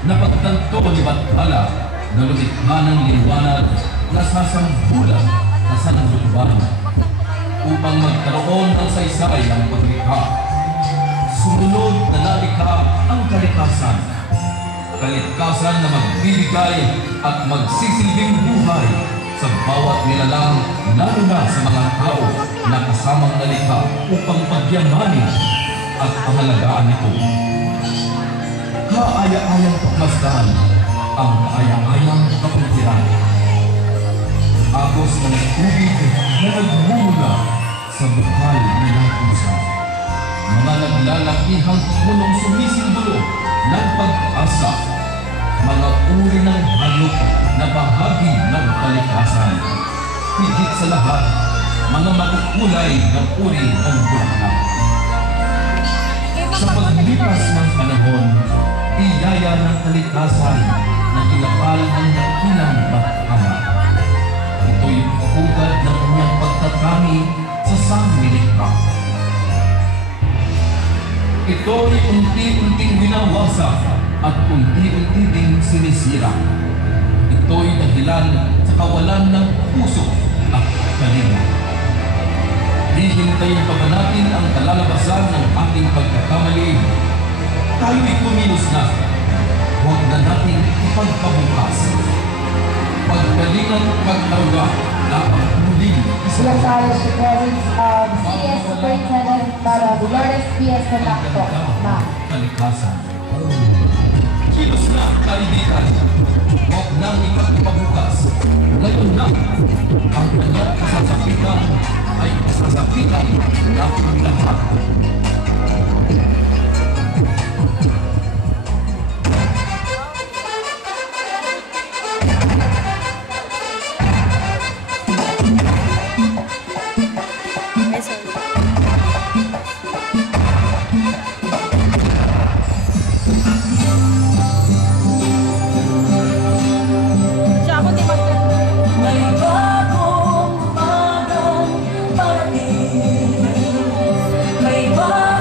Napagtanto ni Bathala na lumikha ng liwanag na sasambulan na sanlubban upang magkaroon ng saysay ang paglikha. Sumunod na nalikha ang kalikasan. Kalikasan na magbibigay at magsisilbing buhay sa bawat nilalang, lalo na sa mga tao na kasamang nalikha upang pagyamanin at pangalagaan ito. Kaaya-ayang pagmasdan ang kaaya-ayang kapatiran. Agos ng tubig na nagmumula sa bukal na nakusa. Mga naglalakihang punong sumisimbolo ng pag-asa. Mga uri ng hayop na bahagi ng kalikasan. Higit sa lahat, mga makukulay na uri ng bulaklak. Sa paglipas ng panahon, biyaya ng kalikasan na kinapal ng dakilang Bathala. Ito'y pugad ng kanyang pagtatani sa sanglilikha. Ito'y unti-unting binawasak at unti-unti ding sinisira. Ito'y dahilan sa kawalan ng puso at kalinga. Hihintayin pa ba natin ang kalalabasan ng ating pagkakamali? Tayo'y kumilos na. Huwag na natin ipagpabukas. Paggalingan paglawa na ang muling Sila tayo sa province of CS Superintendent para Dolores P.S. Nalakto. Kalikasan. Kilos na, kaibigan. Huwag nang ipagpabukas. Ngayon na, ang kanyang kasasakitan ay kasasakitan ng lahat. May bagong parating, may bagong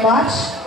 very much.